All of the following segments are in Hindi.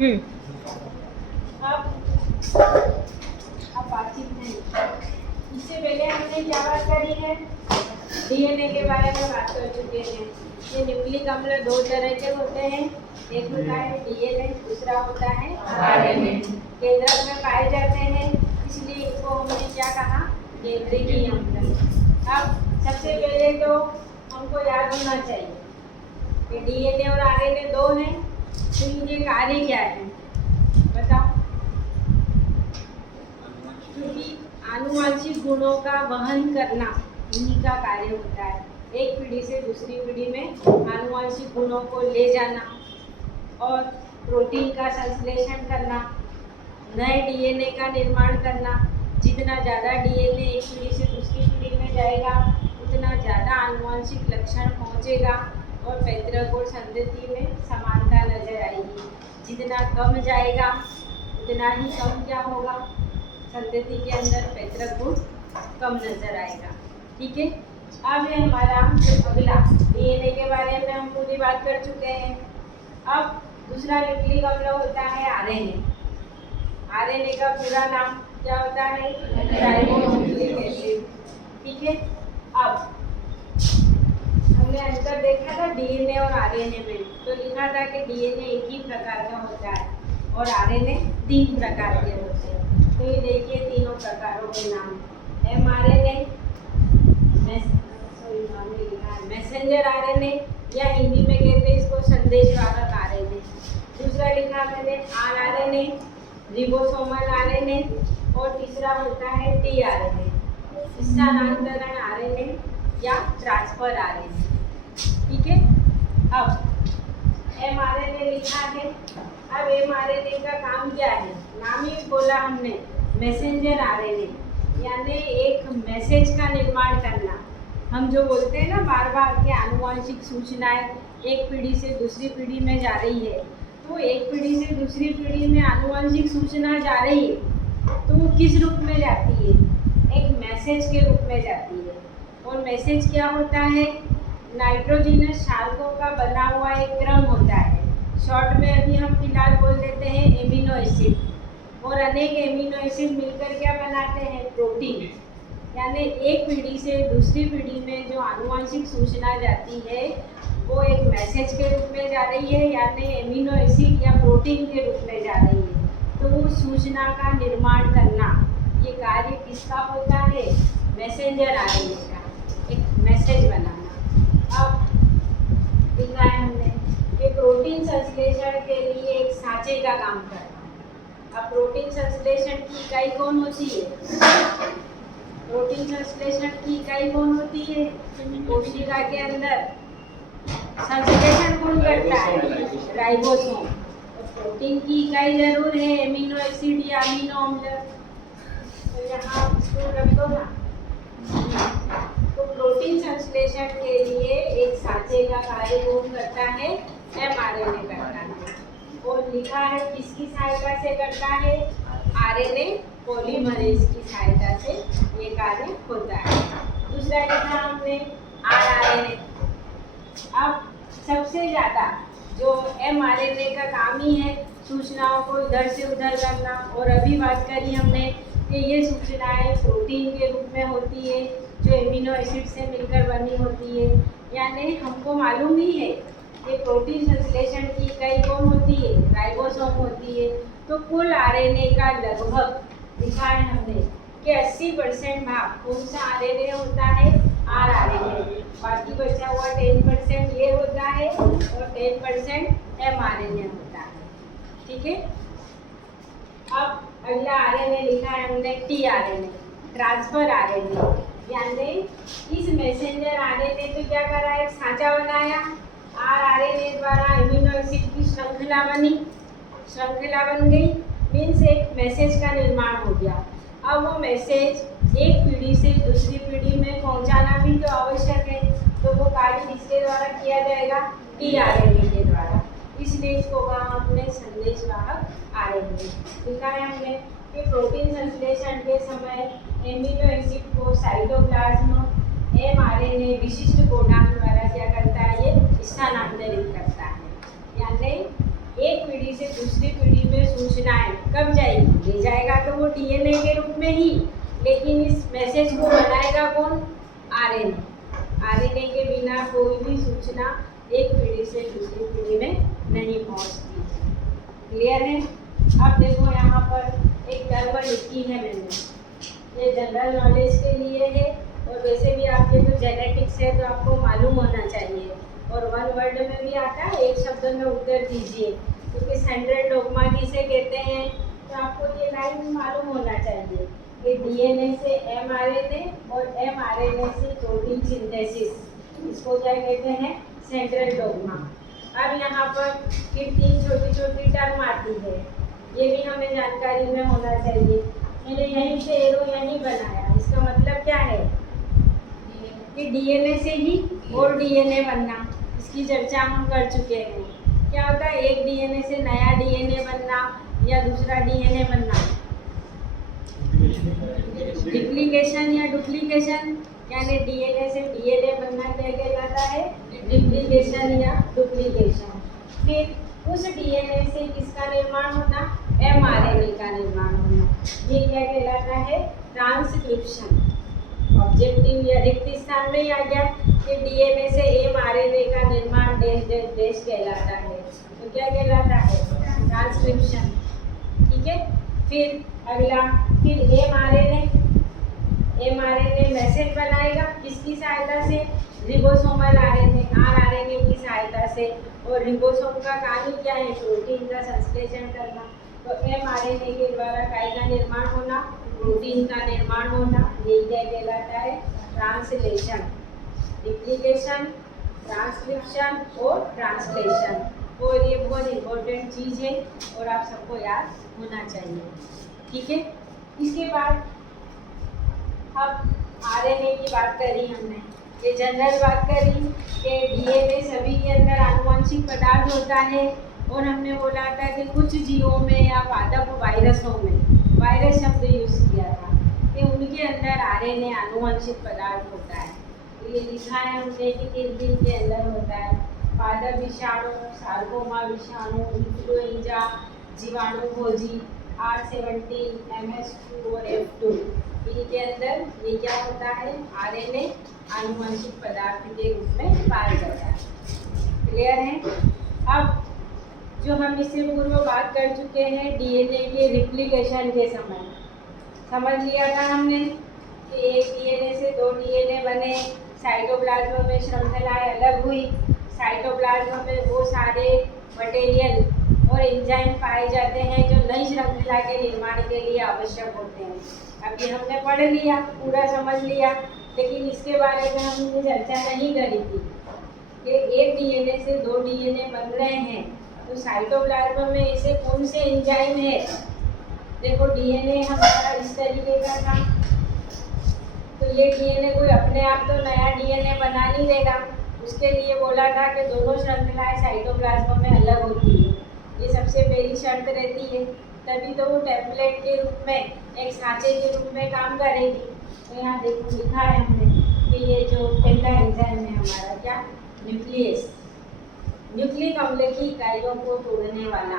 अब बातचीत नहीं, इससे पहले हमने क्या बात करी है, डीएनए के बारे में बात कर चुके हैं। ये न्यूक्लिक अम्ल दो तरह के होते हैं, एक होता है डीएनए, दूसरा होता है आरएनए। केंद्रक में पाए जाते हैं, इसलिए इनको हमने क्या कहा, केंद्रीय अम्ल। अब सबसे पहले तो हमको याद होना चाहिए कि डीएनए और आरएनए दो हैं, तो इनके कार्य क्या है बताओ। क्योंकि आनुवांशिक गुणों का वहन करना इन्हीं का कार्य होता है। एक पीढ़ी से दूसरी पीढ़ी में आनुवांशिक गुणों को ले जाना और प्रोटीन का संश्लेषण करना, नए डीएनए का निर्माण करना। जितना ज़्यादा डीएनए एक पीढ़ी से दूसरी पीढ़ी में जाएगा, उतना ज़्यादा आनुवांशिक लक्षण पहुँचेगा और पैतृक और संतति में समानता नजर आएगी। जितना कम जाएगा उतना ही कम क्या होगा, संतति के अंदर पैतृक गुण कम नजर आएगा। ठीक है, अब ये हमारा अगला डीएनए के बारे में हम पूरी बात कर चुके हैं। अब दूसरा न्यूक्लिक अम्ल होता है आरएनए। आरएनए का पूरा नाम क्या होता है, राइबोन्यूक्लिक एसिड। ठीक है, अब हमने अंतर देखा था डीएनए और आरएनए में, तो लिखा था कि डीएनए एक ही प्रकार का होता है और आरएनए 3 प्रकार के होते हैं। तो ये देखिए तीनों प्रकारों के नाम, एमआरएनए, मैसेंजर आरएनए या हिंदी में कहते हैं इसको संदेशवाहक आरएनए। दूसरा लिखा मैंने आरआरएनए, रिबोसोमल आरएनए, और तीसरा होता है टीआरएनए, स्थानांतरण आरएनए या ट्रांसफर आरएनए। ठीक है, अब एमआरएनए लिखा है। अब एमआरएनए का काम क्या है, नाम ही बोला हमने, मैसेंजर आरएनए, यानी एक मैसेज का निर्माण करना। हम जो बोलते हैं ना बार बार कि आनुवांशिक सूचनाएं एक पीढ़ी से दूसरी पीढ़ी में जा रही है, तो एक पीढ़ी से दूसरी पीढ़ी में आनुवांशिक सूचना जा रही है तो वो किस रूप में जाती है, एक मैसेज के रूप में जाती है। और मैसेज क्या होता है, नाइट्रोजिनस क्षारकों का बना हुआ एक क्रम होता है। शॉर्ट में अभी हम फिलहाल बोल देते हैं एमिनो एसिड, और अनेक एमिनो एसिड मिलकर क्या बनाते हैं, प्रोटीन। यानी एक पीढ़ी से दूसरी पीढ़ी में जो आनुवांशिक सूचना जाती है वो एक मैसेज के रूप में जा रही है, यानी एमिनो एसिड या प्रोटीन के रूप में जा रही है। तो वो सूचना का निर्माण करना, ये कार्य किसका होता है, मैसेंजर आरएनए का, एक मैसेज बनाना। अब लिखा है हमने कि प्रोटीन संश्लेषण के लिए एक सांचे का काम करना। अब प्रोटीन संश्लेषण की इकाई कौन होती है, प्रोटीन संश्लेषण की इकाई कौन होती है, कोशिका के अंदर संश्लेषण कौन करता है, राइबोसोम। तो प्रोटीन की इकाई जरूर है एमिनो एसिड या अमीनो अम्ल, तो यहाँ इसको रख दो ना। तो प्रोटीन संश्लेषण के लिए एक सांचे का कार्य कौन करता है, एमआरएनए करता है। और लिखा है किसकी सहायता से करता है, आरएनए पॉलीमरेज की सहायता से ये कार्य होता है। दूसरा लिखा हमने आरआरएनए। अब सबसे ज़्यादा जो एमआरएनए का काम ही है सूचनाओं को इधर से उधर करना, और अभी बात करी हमने कि ये सूचनाएं प्रोटीन के रूप में होती है जो एमिनो एसिड से मिलकर बनी होती है। यानी हमको मालूम ही है कि प्रोटीन संश्लेषण की इकाई कौन होती है, राइबोसोम होती है। तो कुल आरएनए का लगभग लिखा है हमने कि 80% भाग कौन सा आरएनए होता है, आरआरएनए। बाकी बचा हुआ 10% ये होता है और 10% एमआरएनए होता है। ठीक है, अब अगला आरएनए लिखा है हमने टीआरएनए, ट्रांसफर आरएनए। यानी इस मैसेंजर आरएनए पे क्या करा, एक सांचा बनाया, आरआरएनए द्वारा एमिनो एसिड की श्रृंखला बनी, श्रृंखला बन गई, मीन्स एक मैसेज का निर्माण हो गया। अब वो मैसेज एक पीढ़ी से दूसरी पीढ़ी में पहुंचाना भी तो आवश्यक है, तो वो कार्य किसके द्वारा किया जाएगा, टीआरएनए के द्वारा। इसलिए इसको कहा हमने संदेशवाहक आरएनए। लिखा है हमने कि प्रोटीन संश्लेषण के समय एमिनो एसिड को साइटोप्लाज्म एमआरएनए विशिष्ट कोडान द्वारा क्या करता है, ये स्थानांतरित करता है। यानी एक पीढ़ी से दूसरी पीढ़ी में सूचनाएं कब जाएगी, ले जाएगा तो वो डीएनए के रूप में ही, लेकिन इस मैसेज को बनाएगा कौन, आरएनए। आरएनए के बिना कोई भी सूचना एक पीढ़ी से दूसरी पीढ़ी में नहीं पहुंचती। क्लियर है? अब देखो यहाँ पर एक टर्म लिखी है मैंने, ये जनरल नॉलेज के लिए है, और वैसे भी आपके जो जेनेटिक्स है तो आपको मालूम होना चाहिए, और वन वर्ड में भी आता है, एक शब्द में उत्तर दीजिए, क्योंकि सेंट्रल डोग्मा किसे कहते हैं, तो आपको ये लाइन मालूम होना चाहिए कि डीएनए से एमआरएनए और एमआरएनए से प्रोटीन सिंथेसिस, इसको क्या कहते हैं, सेंट्रल डोग्मा। अब यहाँ पर फिर 3 छोटी छोटी टर्म आती है, ये भी हमें जानकारी में होना चाहिए। मैंने यहीं से एरो यहीं बनाया, इसका मतलब क्या है कि डीएनए से ही और डीएनए बनना, इसकी चर्चा हम कर चुके हैं। क्या होता है, एक डीएनए से नया डीएनए बनना या दूसरा डीएनए बनना, रिप्लिकेशन या डुप्लीकेशन, यानी डीएनए से डीएनए बनना क्या कहलाता है, रिप्लिकेशन या डुप्लीकेशन। फिर उस डीएनए से किसका निर्माण होना, एमआरएनए का निर्माण होना, ये क्या कहलाता है, ट्रांसक्रिप्शन। ऑब्जेक्टिव या रिक्त स्थान में ही आ गया कि डीएनए से एमआरएनए का निर्माण डैश डैश डैश कहलाता है, तो क्या कहलाता है, ट्रांसक्रिप्शन। ठीक है, फिर अगला, फिर एमआरएनए मैसेज बनाएगा किसकी सहायता से, रिबोसोमल आरएनए की सहायता से, और रिबोसोम का कार्य क्या है, प्रोटीन का संश्लेषण करना। तो एमआरएनए के द्वारा काय का निर्माण होना, प्रोटीन का निर्माण होना, यही क्या कहलाता है, ट्रांसलेशन, रिप्लिकेशन, ट्रांसक्रिप्शन और ट्रांसलेशन। और ये बहुत इम्पोर्टेंट चीज़ है और आप सबको याद होना चाहिए। ठीक है, इसके बाद अब आरएनए की बात करी हमने, ये जनरल बात करी कि डीएनए सभी के अंदर आनुवंशिक पदार्थ होता है, और हमने बोला था कि कुछ जीवों में या पादप वायरसों में, वायरस शब्द यूज़ किया था, कि उनके अंदर आरएनए आनुवंशिक पदार्थ होता है। तो ये लिखा है हमने कि किस दिन के अंदर होता है, पादप विषाणु, सार्कोमा विषाणु, इन्फ्लुएंजा, जीवाणुभोजी, R70, MS2 और F2, इनके अंदर ये क्या होता है, आरएनए आनुवंशिक पदार्थ के रूप में पाया जाता है। क्लियर है? अब जो हम इससे पूर्व बात कर चुके हैं डीएनए के रिप्लिकेशन के समय, समझ लिया था हमने कि एक डीएनए से 2 डीएनए बने, साइटोप्लाज्म में श्रृंखलाएं अलग हुई, साइटोप्लाज्म में वो सारे मटेरियल और एंजाइम पाए जाते हैं जो नई श्रृंखला के निर्माण के लिए आवश्यक होते हैं। अब ये हमने पढ़ लिया, पूरा समझ लिया, लेकिन इसके बारे में हमने चर्चा नहीं करी थी कि एक डीएनए से 2 डीएनए बन रहे हैं, तो साइटोप्लाज्म में ऐसे कौन से एंजाइम है। देखो डीएनए हमारा इस तरीके का था, तो ये डीएनए कोई अपने आप तो नया डीएनए बना नहीं देगा, उसके लिए बोला था कि दोनों श्रृंखलाएं साइटोप्लाज्म में अलग होती है, ये सबसे पहली शर्त रहती है, तभी तो वो टेम्पलेट के रूप में, एक सांचे के रूप में काम करेगी। तो यहाँ देखो लिखा है हमने कि ये जो पहला एंजाइम है हमारा, क्या, न्यूक्लियस, न्यूक्लिक अम्ल की इकाइयों को तोड़ने वाला,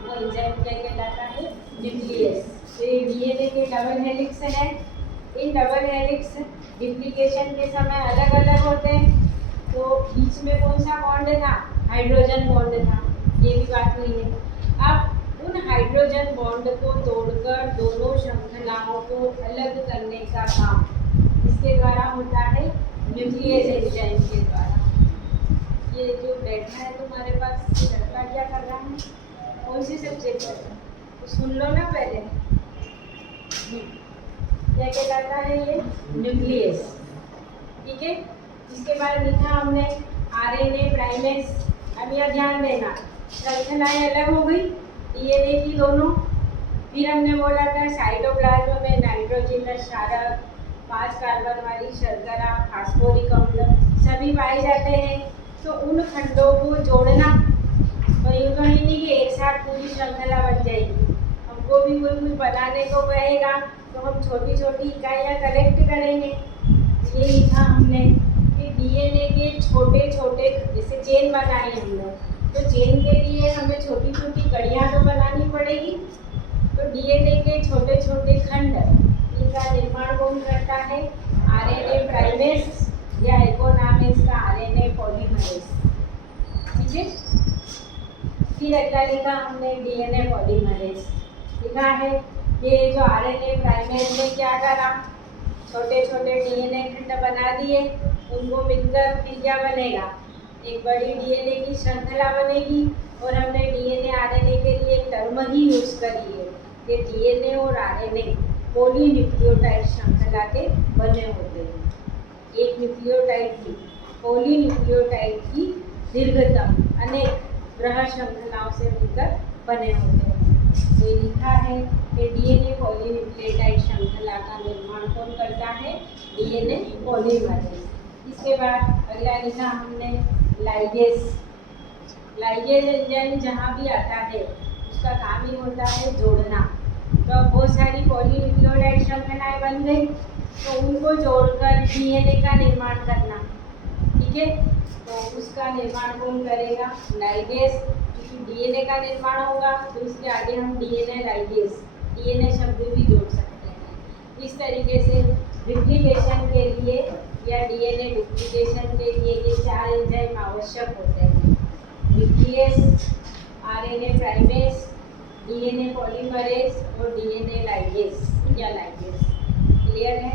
वो एंजाइम क्या कहलाता है, न्यूक्लियस। तो ये डीएनए के डबल हेलिक्स है, इन डबल हेलिक्स डिप्लीकेशन के समय अलग अलग होते हैं, तो बीच में कौन सा बॉन्ड था, हाइड्रोजन बॉन्ड था, ये भी बात हुई है। अब उन हाइड्रोजन बॉन्ड को तोड़कर दोनों श्रृंखलाओं को अलग करने का काम इसके द्वारा होता है, न्यूक्लियस एंजाइम के द्वारा। ये जो बैठा है तुम्हारे पास, ये लड़का क्या कर रहा है, कौन सी सब्जेक्ट है, तो सुन लो ना पहले, क्या कहलाता है ये, न्यूक्लियस। ठीक है, इसके बाद लिखा हमने आरएनए प्राइमेस। अब यह ध्यान देना, श्रृंखलाएं अलग हो गई डीएनए की दोनों, फिर हमने बोला था साइटोप्लाज्म में नाइट्रोजनस क्षारक, 5 कार्बन वाली शर्करा, फास्फोरिक अम्ल सभी पाए जाते हैं। तो उन खंडों को जोड़ना, तो यूँ तो नहीं कि एक साथ पूरी श्रृंखला बन जाएगी, हमको भी कोई कुछ बनाने को कहेगा तो हम छोटी छोटी इकाइयाँ कलेक्ट करेंगे। ये लिखा हमने कि डीएनए के छोटे छोटे, जैसे चेन बनाई हम लोग, तो चेन के लिए हमें छोटी छोटी कड़ियाँ तो बनानी पड़ेगी। तो डीएनए के छोटे छोटे खंड, इनका निर्माण कौन करता है? आरएनए प्राइमेस या एक और नाम है इसका आरएनए पॉलीमरेज। ठीक है, फिर अगला लिखा हमने डीएनए पॉलीमरेज। लिखा है ये जो आरएनए प्राइमेज ने क्या करा, छोटे छोटे डीएनए खंड बना दिए, उनको मिलकर फिर क्या बनेगा, एक बड़ी डीएनए की श्रृंखला बनेगी। और हमने डीएनए आरएनए के लिए एक टर्म ही यूज करी है कि डीएनए और आरएनए पॉलीन्यूक्लियोटाइड श्रृंखला के बने होते हैं। एक न्यूक्लियोटाइड की, पॉलीन्यूक्लियोटाइड की दीर्घतम अनेक ग्रह श्रृंखलाओं से मिलकर बने होते हैं। ये लिखा है कि डीएनए पॉलीन्यूक्लियोटाइड श्रृंखला का निर्माण कौन करता है? DNA polymerase. इसके बाद अगला लिखा हमने लाइगेज। लाइगेज एंजाइम जहाँ भी आता है उसका काम ही होता है जोड़ना। तो अब बहुत सारी पॉलीन्यूक्लियोटाइड श्रृंखलाएं बन गई, तो उनको जोड़कर डीएनए का निर्माण करना। ठीक है, तो उसका निर्माण कौन करेगा? लाइगेज। क्योंकि डीएनए का निर्माण होगा तो इसके आगे हम डीएनए लाइगेज, डीएनए शब्द भी जोड़ सकते हैं। इस तरीके से रिप्लिकेशन के लिए या डीएनए डुप्लीकेशन के लिए ये 4 एंजाइम आवश्यक होते हैं: nucleus, RNA primase, DNA polymerase और डीएनए लाइगेज या लाइगेज। क्लियर है?